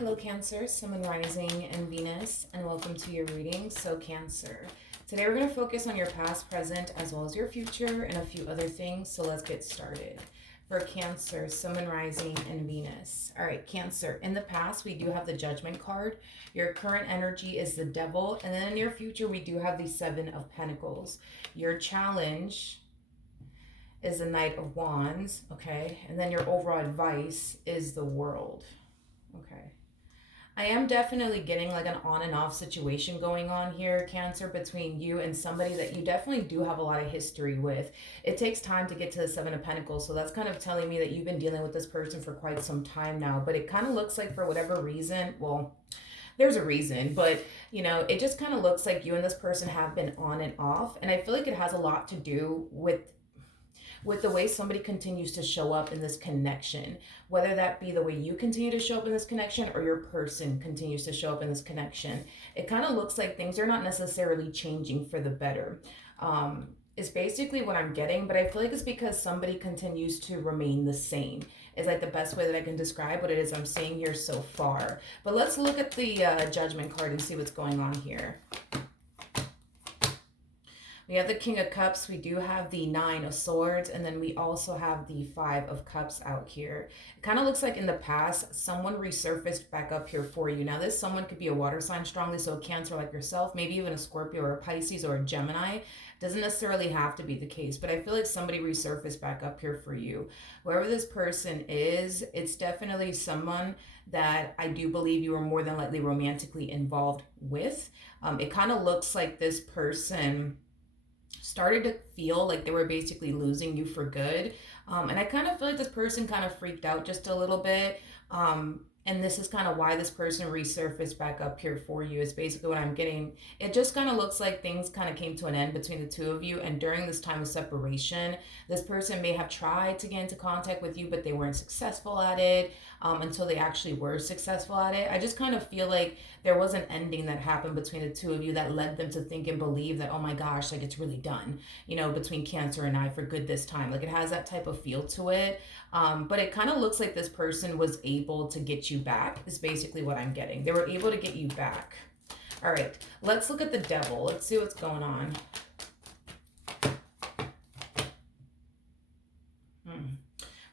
Hello Cancer, Sun, Moon, Rising, and Venus, and welcome to your reading. So Cancer, today we're going to focus on your past, present, as well as your future and a few other things. So let's get started. For Cancer, Sun, Moon, Rising, and Venus. All right, Cancer, in the past we do have the Judgment card. Your current energy is the Devil, and then in your future we do have the Seven of Pentacles. Your challenge is the Knight of Wands, okay? And then your overall advice is the World. Okay. I am definitely getting like an on and off situation going on here, Cancer, between you and somebody that you definitely do have a lot of history with. It takes time to get to the Seven of Pentacles, so that's kind of telling me that you've been dealing with this person for quite some time now, but it kind of looks like for whatever reason, well, there's a reason, but you know, it just kind of looks like you and this person have been on and off, and I feel like it has a lot to do with the way somebody continues to show up in this connection, whether that be the way you continue to show up in this connection or your person continues to show up in this connection. It kind of looks like things are not necessarily changing for the better. Is basically what I'm getting, but I feel like it's because somebody continues to remain the same. Is like the best way that I can describe what it is I'm seeing here so far. But let's look at the Judgment card and see what's going on here. We have the King of Cups, we do have the Nine of Swords, and then we also have the Five of Cups out here. It kind of looks like in the past, someone resurfaced back up here for you. Now this someone could be a water sign strongly, so a Cancer like yourself, maybe even a Scorpio or a Pisces or a Gemini. Doesn't necessarily have to be the case, but I feel like somebody resurfaced back up here for you. Whoever this person is, it's definitely someone that I do believe you are more than likely romantically involved with. It kind of looks like this person started to feel like they were basically losing you for good. And I kind of feel like this person kind of freaked out just a little bit. And this is kind of why this person resurfaced back up here for you is basically what I'm getting. It just kind of looks like things kind of came to an end between the two of you. And during this time of separation, this person may have tried to get into contact with you, but they weren't successful at it until they actually were successful at it. I just kind of feel like there was an ending that happened between the two of you that led them to think and believe that, oh my gosh, like it's really done, you know, between Cancer and I for good this time. Like it has that type of feel to it. But it kind of looks like this person was able to get you back is basically what I'm getting. They were able to get you back. All right, let's look at the Devil. Let's see what's going on.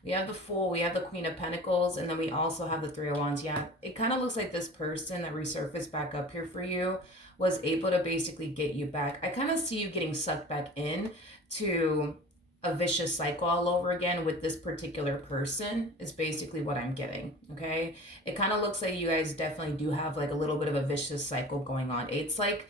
We have the Fool, we have the Queen of Pentacles, and then we also have the Three of Wands. Yeah, it kind of looks like this person that resurfaced back up here for you was able to basically get you back. I kind of see you getting sucked back in to a vicious cycle all over again with this particular person is basically what I'm getting, okay? It kind of looks like you guys definitely do have like a little bit of a vicious cycle going on. It's like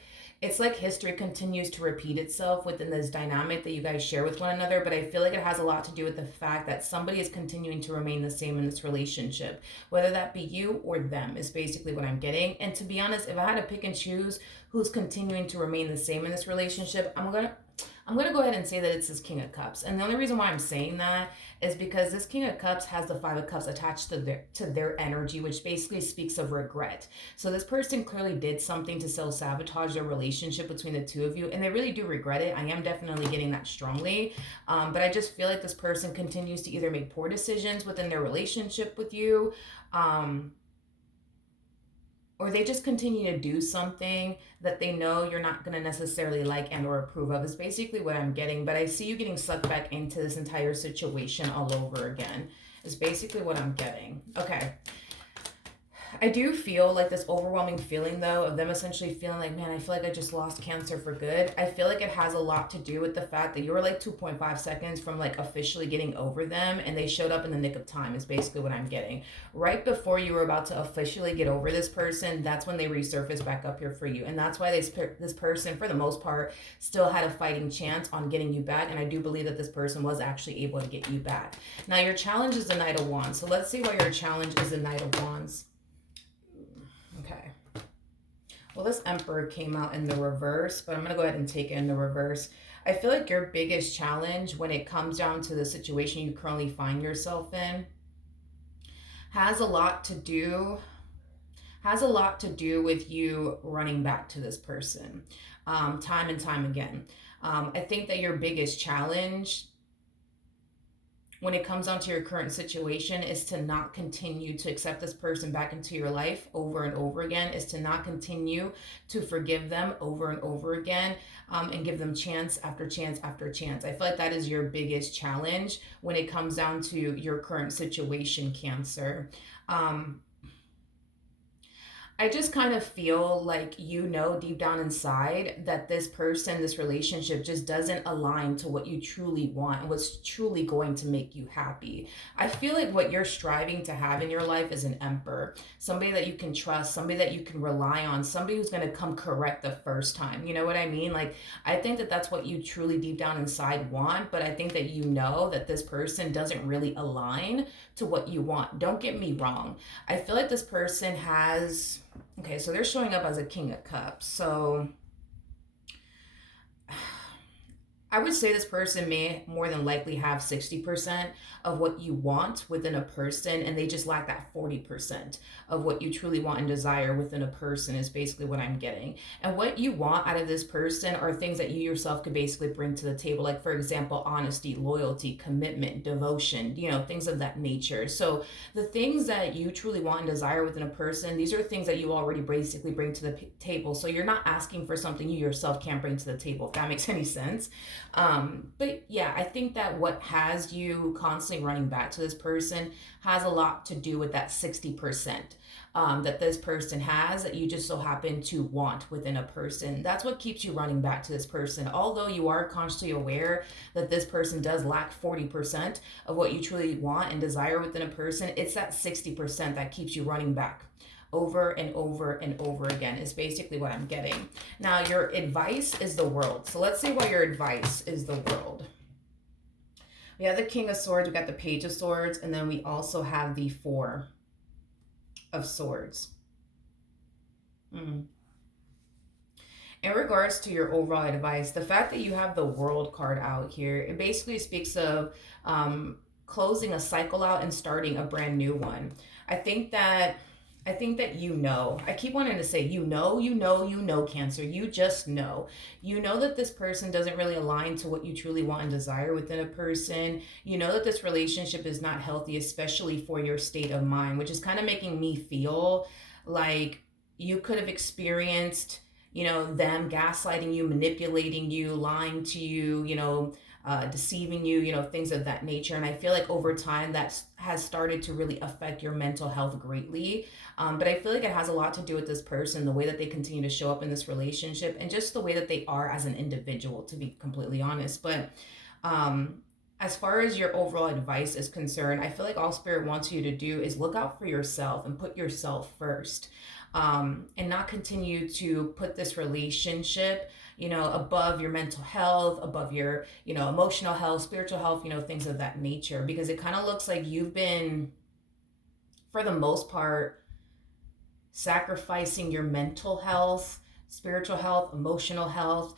history continues to repeat itself within this dynamic that you guys share with one another, but I feel like it has a lot to do with the fact that somebody is continuing to remain the same in this relationship, whether that be you or them is basically what I'm getting. And to be honest, if I had to pick and choose who's continuing to remain the same in this relationship, I'm going to go ahead and say that it's this King of Cups. And the only reason why I'm saying that is because this King of Cups has the Five of Cups attached to their energy, which basically speaks of regret. So this person clearly did something to self-sabotage their relationship between the two of you, and they really do regret it. I am definitely getting that strongly. But I just feel like this person continues to either make poor decisions within their relationship with you, or they just continue to do something that they know you're not going to necessarily like and or approve of is basically what I'm getting. But I see you getting sucked back into this entire situation all over again is basically what I'm getting. Okay. I do feel like this overwhelming feeling though of them essentially feeling like, man, I feel like I just lost Cancer for good. I feel like it has a lot to do with the fact that you were like 2.5 seconds from like officially getting over them, and they showed up in the nick of time is basically what I'm getting. Right before you were about to officially get over this person, that's when they resurfaced back up here for you. And that's why this person, for the most part, still had a fighting chance on getting you back. And I do believe that this person was actually able to get you back. Now your challenge is the Knight of Wands. So let's see why your challenge is the Knight of Wands. Okay. Well, this Emperor came out in the reverse, but I'm going to go ahead and take it in the reverse. I feel like your biggest challenge when it comes down to the situation you currently find yourself in has a lot to do with you running back to this person time and time again. I think that your biggest challenge when it comes down to your current situation is to not continue to accept this person back into your life over and over again, is to not continue to forgive them over and over again, and give them chance after chance after chance. I feel like that is your biggest challenge when it comes down to your current situation, Cancer. Um, I just kind of feel like deep down inside that this person, this relationship just doesn't align to what you truly want and what's truly going to make you happy. I feel like what you're striving to have in your life is an emperor, somebody that you can trust, somebody that you can rely on, somebody who's going to come correct the first time. You know what I mean? Like, I think that that's what you truly deep down inside want, but I think that that this person doesn't really align to what you want. Don't get me wrong. I feel like this person has, okay, so they're showing up as a King of Cups. So I would say this person may more than likely have 60% of what you want within a person, and they just lack that 40% of what you truly want and desire within a person, is basically what I'm getting. And what you want out of this person are things that you yourself could basically bring to the table. Like, for example, honesty, loyalty, commitment, devotion, things of that nature. So the things that you truly want and desire within a person, these are things that you already basically bring to the table. So you're not asking for something you yourself can't bring to the table, if that makes any sense. But yeah, I think that what has you constantly running back to this person has a lot to do with that 60%, that this person has, that you just so happen to want within a person. That's what keeps you running back to this person. Although you are consciously aware that this person does lack 40% of what you truly want and desire within a person, it's that 60% that keeps you running back over and over and over again, is basically what I'm getting. Now, your advice is the world. So let's see why your advice is the world. We have the King of Swords, we got the Page of Swords, and then we also have the Four of Swords. In regards to your overall advice, the fact that you have the World card out here, it basically speaks of closing a cycle out and starting a brand new one. I think that I keep wanting to say, Cancer. You just know. You know that this person doesn't really align to what you truly want and desire within a person. You know that this relationship is not healthy, especially for your state of mind, which is kind of making me feel like you could have experienced, them gaslighting you, manipulating you, lying to you, deceiving you, things of that nature. And I feel like over time that has started to really affect your mental health greatly. But I feel like it has a lot to do with this person, the way that they continue to show up in this relationship, and just the way that they are as an individual, to be completely honest. But as far as your overall advice is concerned, I feel like all Spirit wants you to do is look out for yourself and put yourself first, and not continue to put this relationship above your mental health, above your, emotional health, spiritual health, things of that nature. Because it kind of looks like you've been, for the most part, sacrificing your mental health, spiritual health, emotional health,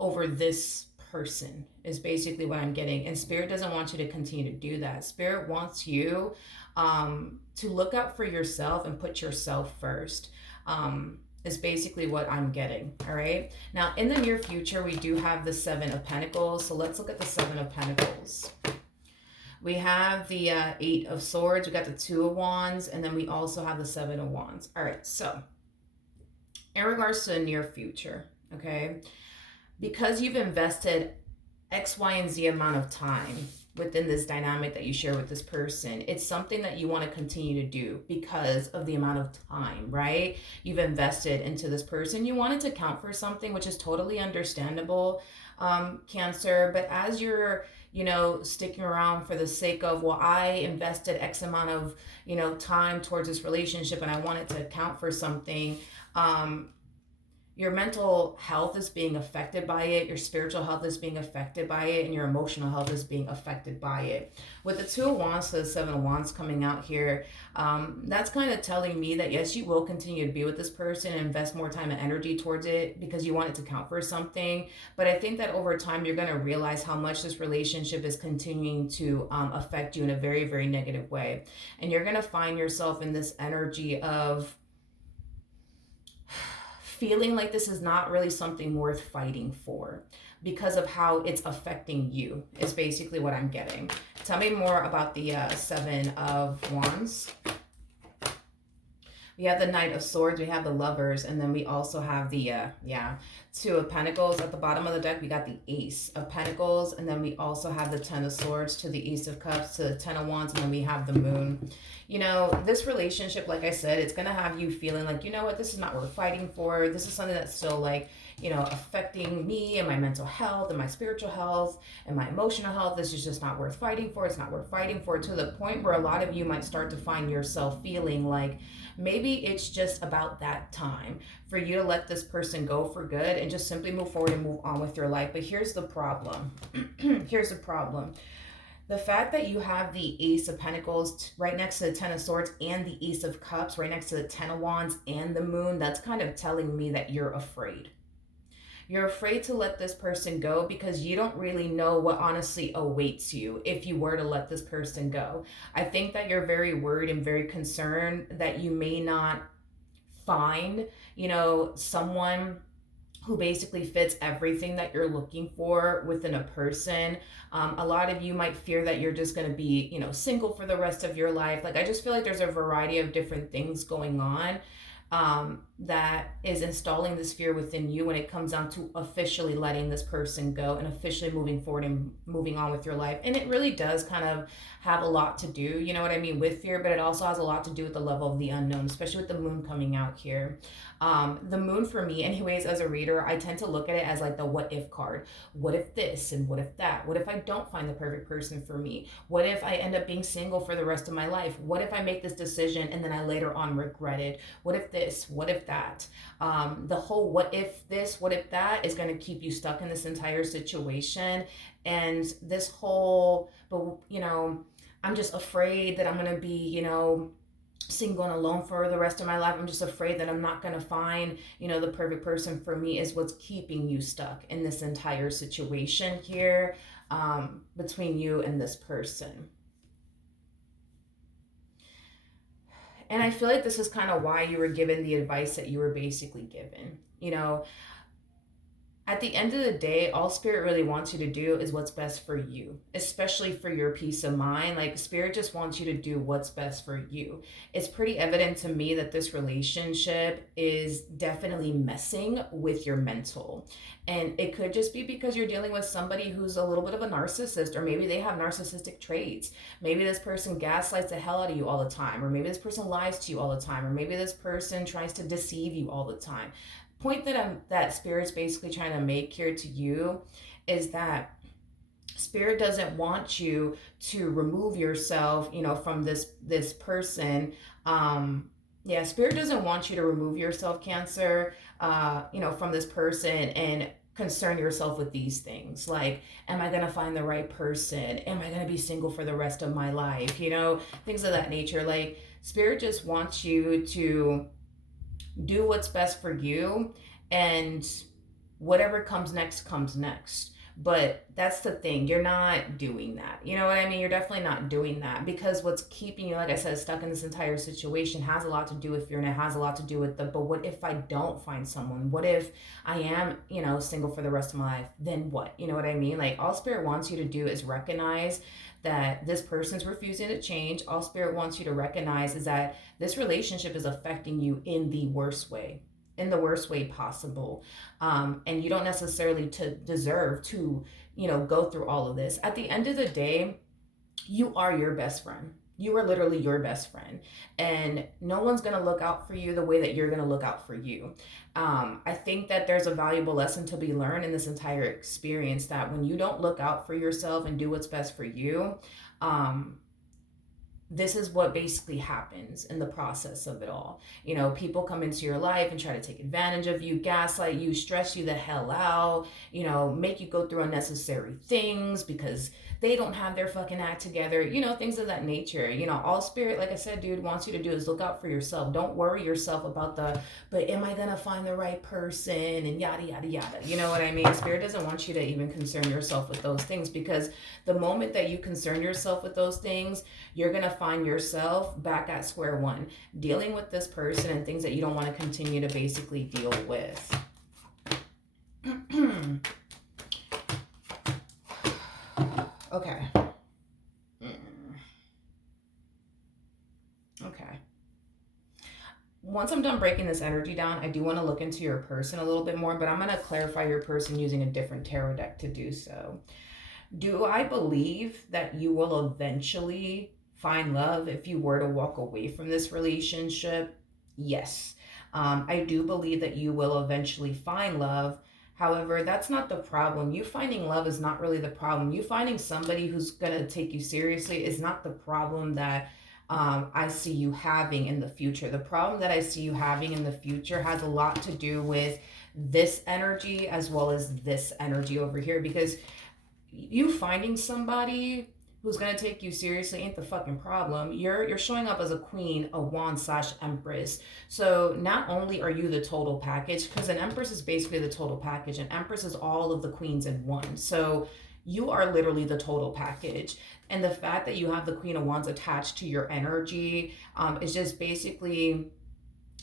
over this person, is basically what I'm getting. And Spirit doesn't want you to continue to do that. Spirit wants you to look out for yourself and put yourself first. Is basically what I'm getting. All right. Now, in the near future, we do have the Seven of Pentacles. So let's look at the Seven of Pentacles. We have the Eight of Swords. We got the Two of Wands. And then we also have the Seven of Wands. All right. So in regards to the near future, okay, because you've invested X, Y, and Z amount of time within this dynamic that you share with this person, it's something that you want to continue to do because of the amount of time, right? You've invested into this person. You want it to count for something, which is totally understandable, Cancer. But as you're, sticking around for the sake of, well, I invested X amount of, time towards this relationship and I want it to count for something, your mental health is being affected by it, your spiritual health is being affected by it, and your emotional health is being affected by it. With the Two of Wands to the Seven of Wands coming out here, that's kind of telling me that yes, you will continue to be with this person and invest more time and energy towards it because you want it to count for something. But I think that over time, you're going to realize how much this relationship is continuing to affect you in a very, very negative way. And you're going to find yourself in this energy of feeling like this is not really something worth fighting for because of how it's affecting you is basically what I'm getting. Tell me more about the Seven of Wands. We have the Knight of Swords, we have the Lovers, and then we also have the, Two of Pentacles. At the bottom of the deck, we got the Ace of Pentacles, and then we also have the Ten of Swords to the Ace of Cups to the Ten of Wands, and then we have the Moon. You know, this relationship, like I said, it's going to have you feeling like, you know what, this is not worth fighting for. This is something that's still like, you know, affecting me and my mental health and my spiritual health and my emotional health. This is just not worth fighting for. It's not worth fighting for, to the point where a lot of you might start to find yourself feeling like maybe it's just about that time for you to let this person go for good and just simply move forward and move on with your life. But here's the problem. Here's the problem. The fact that you have the Ace of Pentacles right next to the Ten of Swords and the Ace of Cups right next to the Ten of Wands and the Moon, that's kind of telling me that you're afraid. You're afraid to let this person go because you don't really know what honestly awaits you if you were to let this person go. I think that you're very worried and very concerned that you may not find, you know, someone who basically fits everything that you're looking for within a person. A lot of you might fear that you're just going to be, you know, single for the rest of your life. Like, I just feel like there's a variety of different things going on that is installing this fear within you when it comes down to officially letting this person go and officially moving forward and moving on with your life. And it really does kind of have a lot to do, you know what I mean, with fear, but it also has a lot to do with the level of the unknown, especially with the Moon coming out here. The Moon, for me anyways, as a reader, I tend to look at it as like the what if card. What if this and what if that? What if I don't find the perfect person for me? What if I end up being single for the rest of my life? What if I make this decision and then I later on regret it? What if this? What if that? The whole what if this, what if that is going to keep you stuck in this entire situation. And this whole, but you know, I'm just afraid that I'm going to be, you know, single and alone for the rest of my life. I'm just afraid that I'm not going to find, you know, the perfect person for me, is what's keeping you stuck in this entire situation here, between you and this person. And I feel like this is kind of why you were given the advice that you were basically given. You know, at the end of the day, all Spirit really wants you to do is what's best for you, especially for your peace of mind. Like, Spirit just wants you to do what's best for you. It's pretty evident to me that this relationship is definitely messing with your mental. And it could just be because you're dealing with somebody who's a little bit of a narcissist, or maybe they have narcissistic traits. Maybe this person gaslights the hell out of you all the time, or maybe this person lies to you all the time, or maybe this person tries to deceive you all the time. Point that Spirit's basically trying to make here to you is that Spirit doesn't want you to remove yourself, you know, from this person. Spirit doesn't want you to remove yourself, Cancer, you know, from this person and concern yourself with these things. Like, am I going to find the right person? Am I going to be single for the rest of my life? You know, things of that nature. Like, Spirit just wants you to do what's best for you, and whatever comes next comes next. But that's the thing, you're not doing that. You know what I mean? You're definitely not doing that, because what's keeping you, like I said, stuck in this entire situation has a lot to do with fear, and it has a lot to do with but what if I don't find someone? What if I am, you know, single for the rest of my life? Then what? You know what I mean? Like, all Spirit wants you to do is recognize that this person's refusing to change. All Spirit wants you to recognize is that this relationship is affecting you in the worst way possible. And you don't necessarily deserve to, you know, go through all of this. At the end of the day, you are your best friend. You are literally your best friend, and no one's going to look out for you the way that you're going to look out for you. I think that there's a valuable lesson to be learned in this entire experience, that when you don't look out for yourself and do what's best for you, this is what basically happens in the process of it all. You know, people come into your life and try to take advantage of you, gaslight you, stress you the hell out, you know, make you go through unnecessary things because they don't have their fucking act together, you know, things of that nature. You know, all Spirit, like I said, dude, wants you to do is look out for yourself. Don't worry yourself about but am I going to find the right person and yada, yada, yada. You know what I mean? Spirit doesn't want you to even concern yourself with those things, because the moment that you concern yourself with those things, you're going to find yourself back at square one, dealing with this person and things that you don't want to continue to basically deal with. Okay. Okay. Once I'm done breaking this energy down, I do want to look into your person a little bit more, but I'm going to clarify your person using a different tarot deck to do so. Do I believe that you will eventually find love if you were to walk away from this relationship? Yes. I do believe that you will eventually find love. However, that's not the problem. You finding love is not really the problem. You finding somebody who's going to take you seriously is not the problem that I see you having in the future. The problem that I see you having in the future has a lot to do with this energy as well as this energy over here, because you finding somebody who's going to take you seriously ain't the fucking problem. You're showing up as a queen, a wand / empress. So not only are you the total package, because an empress is basically the total package. An empress is all of the queens in one. So you are literally the total package. And the fact that you have the Queen of Wands attached to your energy is just basically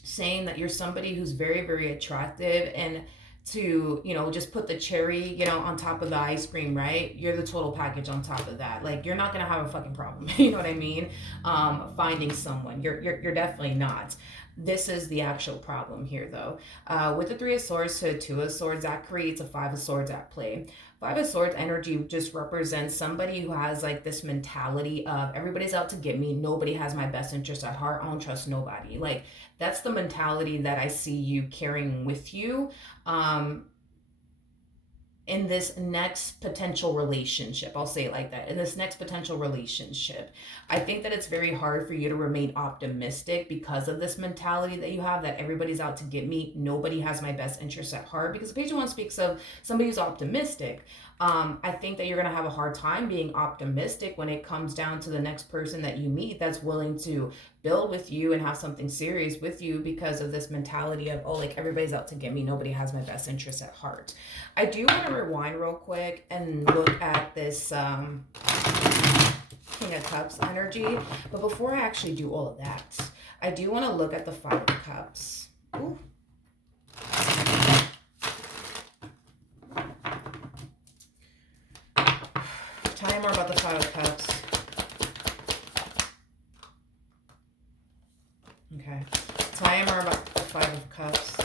saying that you're somebody who's very, very attractive, and to, just put the cherry, on top of the ice cream, right? You're the total package on top of that. Like, you're not going to have a fucking problem. You know what I mean? Finding someone. You're definitely not. This is the actual problem here, though. With the 3 of Swords to 2 of Swords, that creates a 5 of Swords at play. 5 of Swords energy just represents somebody who has like this mentality of everybody's out to get me. Nobody has my best interest at heart. I don't trust nobody. Like, that's the mentality that I see you carrying with you. In this next potential relationship, I'll say it like that, in this next potential relationship, I think that it's very hard for you to remain optimistic because of this mentality that you have, that everybody's out to get me, nobody has my best interests at heart. Because page 1 speaks of somebody who's optimistic. I think that you're going to have a hard time being optimistic when it comes down to the next person that you meet that's willing to build with you and have something serious with you, because of this mentality of, oh, like, everybody's out to get me, nobody has my best interests at heart. I do want to rewind real quick and look at this King of Cups energy, but before I actually do all of that, I do want to look at the 5 of Cups. Ooh. Tell me more about the 5 of Cups. Okay. Tell me more about the 5 of Cups.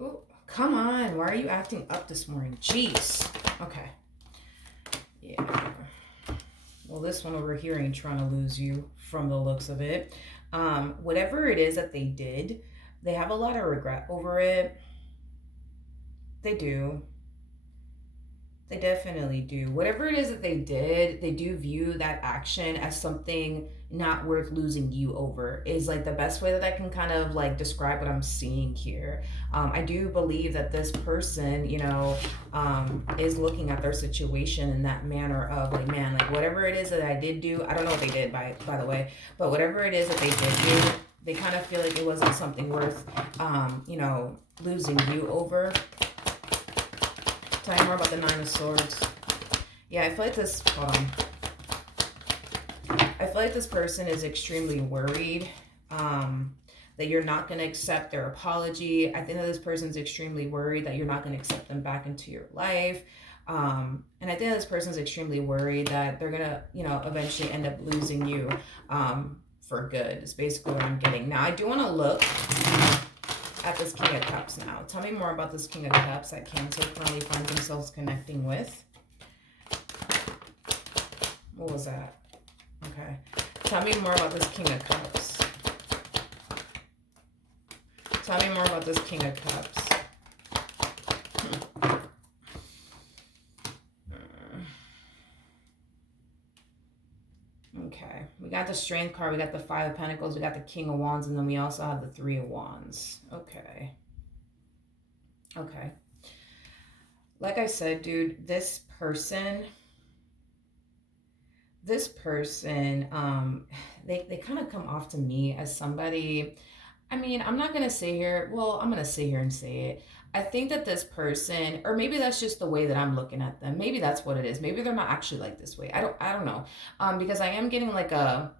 Ooh, come on. Why are you acting up this morning? Jeez. Okay. Yeah. Well, this one over here ain't trying to lose you from the looks of it. Whatever it is that they did, they have a lot of regret over it. They do. They definitely do. Whatever it is that they did, they do view that action as something not worth losing you over, is like the best way that I can kind of like describe what I'm seeing here. I do believe that this person, is looking at their situation in that manner of like, man, like whatever it is that I did do, I don't know what they did by the way, but whatever it is that they did do, they kind of feel like it wasn't something worth, losing you over. Tell me more about the 9 of Swords. Yeah, I feel like this, hold on. I feel like this person is extremely worried that you're not going to accept their apology. I think that this person's extremely worried that you're not going to accept them back into your life. And I think that this person's extremely worried that they're going to, eventually end up losing you for good. Is basically what I'm getting. Now, I do want to look at this King of Cups now. Tell me more about this King of Cups that Cancer currently finds themselves connecting with. What was that? Okay. Tell me more about this King of Cups. Tell me more about this King of Cups. Okay. We got the Strength card. We got the 5 of Pentacles. We got the King of Wands. And then we also have the 3 of Wands. Okay. Okay. Like I said, dude, this person, they kind of come off to me as somebody, I mean, I'm not gonna sit here. Well, I'm gonna sit here and say it. I think that this person, or maybe that's just the way that I'm looking at them. Maybe that's what it is. Maybe they're not actually like this way. I don't know. Because I am getting like a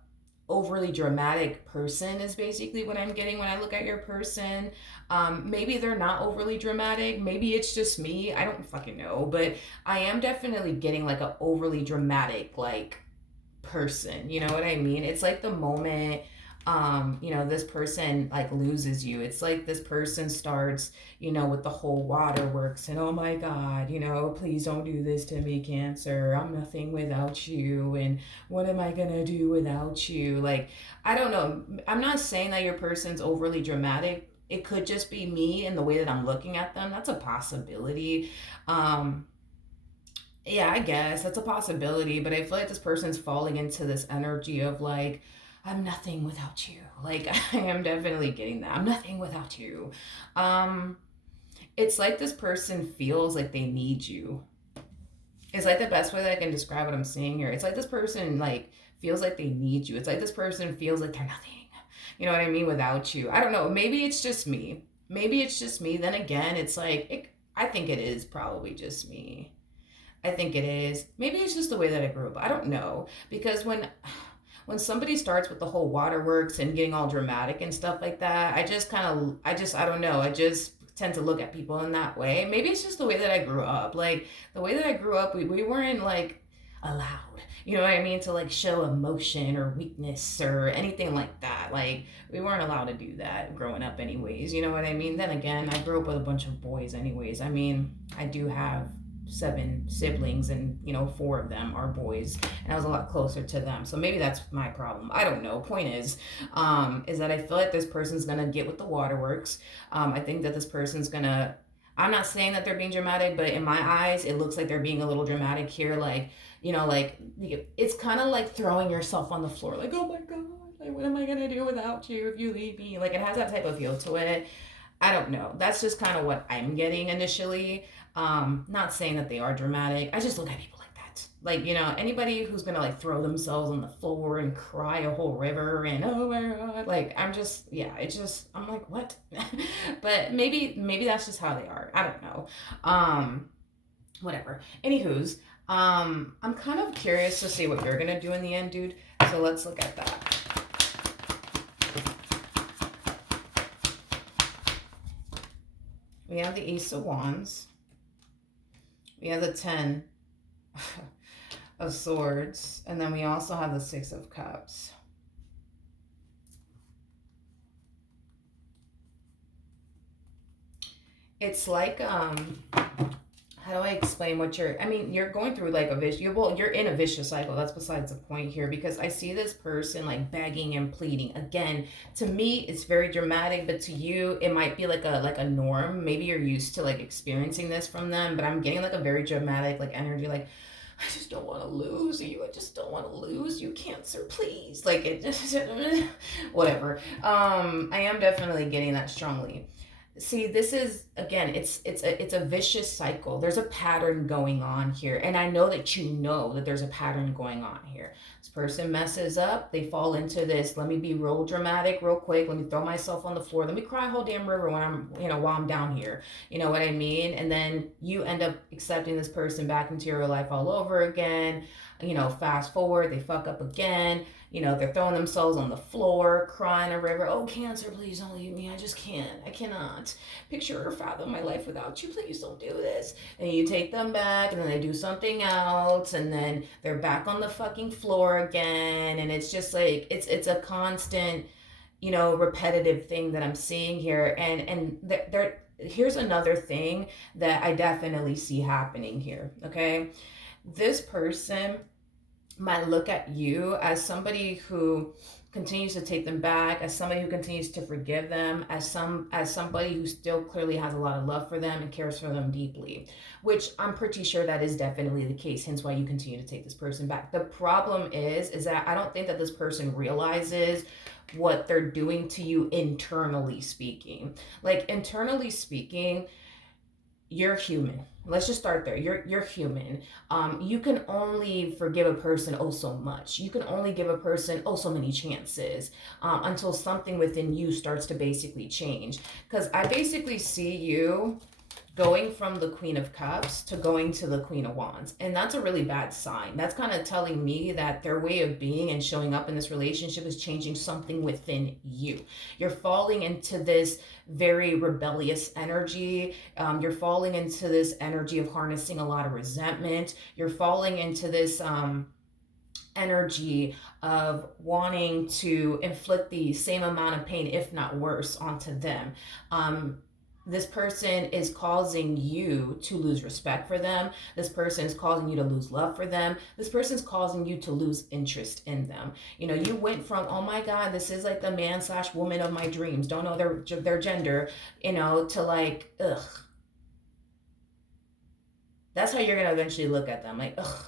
overly dramatic person is basically what I'm getting when I look at your person. Maybe they're not overly dramatic. Maybe it's just me. I don't fucking know. But I am definitely getting like a overly dramatic like person. You know what I mean? It's like the moment this person like loses you. It's like this person starts, with the whole waterworks and oh my God, please don't do this to me, Cancer. I'm nothing without you. And what am I gonna do without you? Like, I don't know. I'm not saying that your person's overly dramatic. It could just be me and the way that I'm looking at them. That's a possibility. Um, yeah, I guess that's a possibility, but I feel like this person's falling into this energy of like, I'm nothing without you. Like, I am definitely getting that. I'm nothing without you. Um, it's like this person feels like they need you. It's like the best way that I can describe what I'm seeing here. It's like this person like feels like they need you. It's like this person feels like they're nothing. You know what I mean? Without you. I don't know. Maybe it's just me. Maybe it's just me. Then again, it's like I think it is probably just me. I think it is. Maybe it's just the way that I grew up. I don't know. Because when somebody starts with the whole waterworks and getting all dramatic and stuff like that, I don't know. I just tend to look at people in that way. Maybe it's just the way that I grew up. Like the way that I grew up, we weren't like allowed, you know what I mean, to like show emotion or weakness or anything like that. Like we weren't allowed to do that growing up anyways, you know what I mean? Then again, I grew up with a bunch of boys anyways. I mean, I do have 7 siblings and 4 of them are boys and I was a lot closer to them, so maybe that's my problem. I don't know. Point is that I feel like this person's gonna get with the waterworks. I think that this person's gonna, I'm not saying that they're being dramatic, but in my eyes it looks like they're being a little dramatic here. Like like it's kind of like throwing yourself on the floor like, oh my God, like what am I gonna do without you if you leave me? Like it has that type of feel to it. I don't know. That's just kind of what I'm getting initially. Not saying that they are dramatic. I just look at people like that. Like, anybody who's gonna like throw themselves on the floor and cry a whole river and oh my God. Like I'm just, yeah, it's just I'm like, what? But maybe that's just how they are. I don't know. Whatever. Anywho's, I'm kind of curious to see what you're gonna do in the end, dude. So let's look at that. We have the Ace of Wands. We have the 10 of Swords. And then we also have the 6 of Cups. It's like, how do I explain what you're going through like a vicious, you're in a vicious cycle. That's besides the point here, because I see this person like begging and pleading. Again, to me, it's very dramatic, but to you, it might be like a norm. Maybe you're used to like experiencing this from them, but I'm getting like a very dramatic like energy, like, I just don't want to lose you. I just don't want to lose you, Cancer, please. Like it just, whatever. I am definitely getting that strongly. See, this is again, it's a vicious cycle. There's a pattern going on here, and I know that there's a pattern going on here. This person messes up, they fall into this, let me be real dramatic real quick, let me throw myself on the floor, let me cry a whole damn river when I'm while I'm down here, you know what I mean? And then you end up accepting this person back into your life all over again. Fast forward, they fuck up again. They're throwing themselves on the floor, crying a river. Oh, Cancer, please don't leave me. I just can't. I cannot picture or fathom my life without you. Please don't do this. And you take them back, and then they do something else, and then they're back on the fucking floor again. And it's just like, it's a constant, repetitive thing that I'm seeing here. And here's another thing that I definitely see happening here, okay? This person might look at you as somebody who continues to take them back, as somebody who continues to forgive them, as somebody who still clearly has a lot of love for them and cares for them deeply, which I'm pretty sure that is definitely the case, hence why you continue to take this person back. The problem is that I don't think that this person realizes what they're doing to you internally speaking. Like internally speaking, you're human. Let's just start there. You're human. You can only forgive a person oh so much. You can only give a person oh so many chances until something within you starts to basically change. Because I basically see you going from the Queen of Cups to going to the Queen of Wands. And that's a really bad sign. That's kind of telling me that their way of being and showing up in this relationship is changing something within you. You're falling into this very rebellious energy. You're falling into this energy of harnessing a lot of resentment. You're falling into this energy of wanting to inflict the same amount of pain, if not worse, onto them. This person is causing you to lose respect for them. This person is causing you to lose love for them. This person is causing you to lose interest in them. You know, you went from, oh my God, this is like the man/woman of my dreams, don't know their gender, you know, to like, ugh. That's how you're going to eventually look at them. Like, ugh.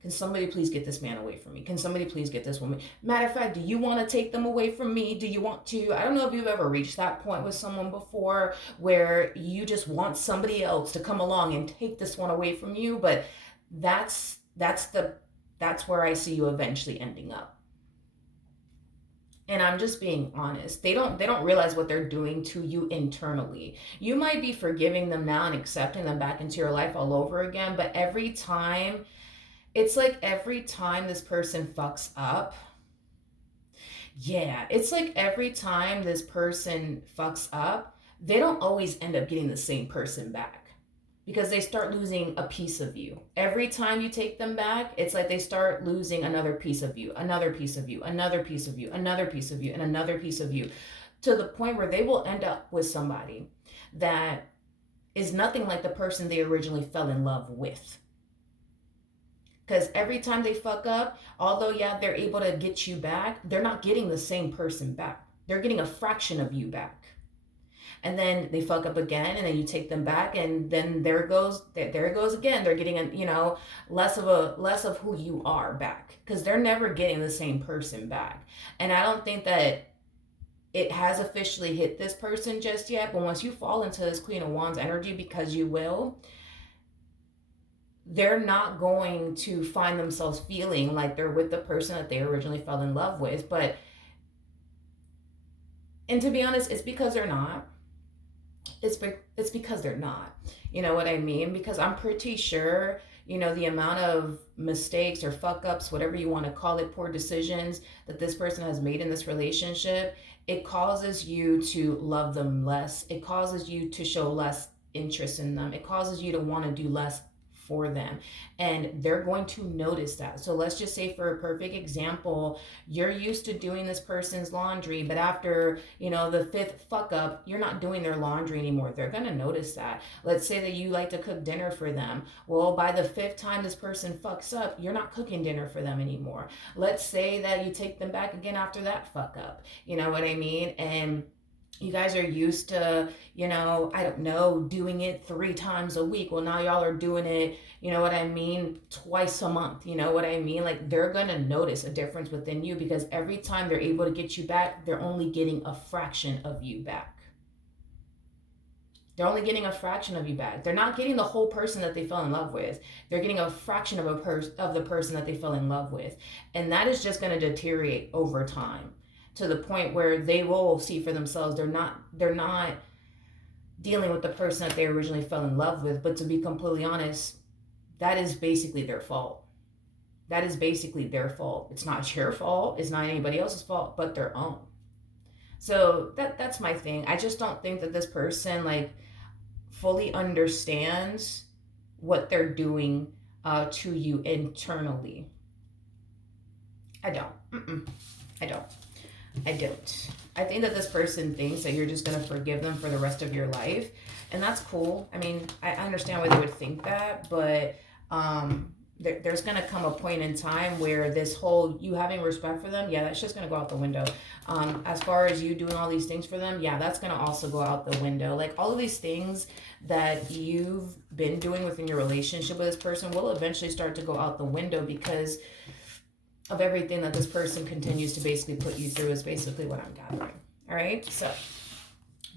Can somebody please get this man away from me? Can somebody please get this woman? Matter of fact, do you want to take them away from me? Do you want to? I don't know if you've ever reached that point with someone before where you just want somebody else to come along and take this one away from you, but that's where I see you eventually ending up. And I'm just being honest. They don't realize what they're doing to you internally. You might be forgiving them now and accepting them back into your life all over again, but it's like every time this person fucks up, it's like every time this person fucks up, they don't always end up getting the same person back because they start losing a piece of you. Every time you take them back, it's like they start losing another piece of you, another piece of you, another piece of you, another piece of you, and another piece of you, to the point where they will end up with somebody that is nothing like the person they originally fell in love with. Because every time they fuck up, although, they're able to get you back, they're not getting the same person back. They're getting a fraction of you back. And then they fuck up again, and then you take them back, and then there it goes again. They're getting less of who you are back, because they're never getting the same person back. And I don't think that it has officially hit this person just yet, but once you fall into this Queen of Wands energy, because you will, they're not going to find themselves feeling like they're with the person that they originally fell in love with. And to be honest, it's because they're not. It's because they're not. You know what I mean? Because I'm pretty sure, the amount of mistakes or fuck ups, whatever you want to call it, poor decisions that this person has made in this relationship, it causes you to love them less. It causes you to show less interest in them. It causes you to want to do less for them, and they're going to notice that. So let's just say, for a perfect example, you're used to doing this person's laundry, but after the fifth fuck up, you're not doing their laundry anymore. They're going to notice that. Let's say that you like to cook dinner for them. Well, by the fifth time this person fucks up, you're not cooking dinner for them anymore. Let's say that you take them back again after that fuck up, you know what I mean? And you guys are used to, I don't know, doing it 3 times a week. Well, now y'all are doing it, twice a month. You know what I mean? Like, they're going to notice a difference within you, because every time they're able to get you back, they're only getting a fraction of you back. They're only getting a fraction of you back. They're not getting the whole person that they fell in love with. They're getting a fraction of the person that they fell in love with. And that is just going to deteriorate over time, to the point where they will see for themselves they're not dealing with the person that they originally fell in love with. But to be completely honest, that is basically their fault. That is basically their fault. It's not your fault. It's not anybody else's fault, but their own. So that's my thing. I just don't think that this person fully understands what they're doing to you internally. I don't. I don't. I think that this person thinks that you're just going to forgive them for the rest of your life. And that's cool. I mean, I understand why they would think that, but there's going to come a point in time where this whole you having respect for them, that's just going to go out the window. As far as you doing all these things for them, that's going to also go out the window. Like, all of these things that you've been doing within your relationship with this person will eventually start to go out the window, because of everything that this person continues to basically put you through, is basically what I'm gathering. All right. So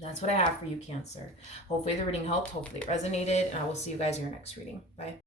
That's what I have for you, Cancer. Hopefully the reading helped. Hopefully it resonated. And I will see you guys in your next reading. Bye.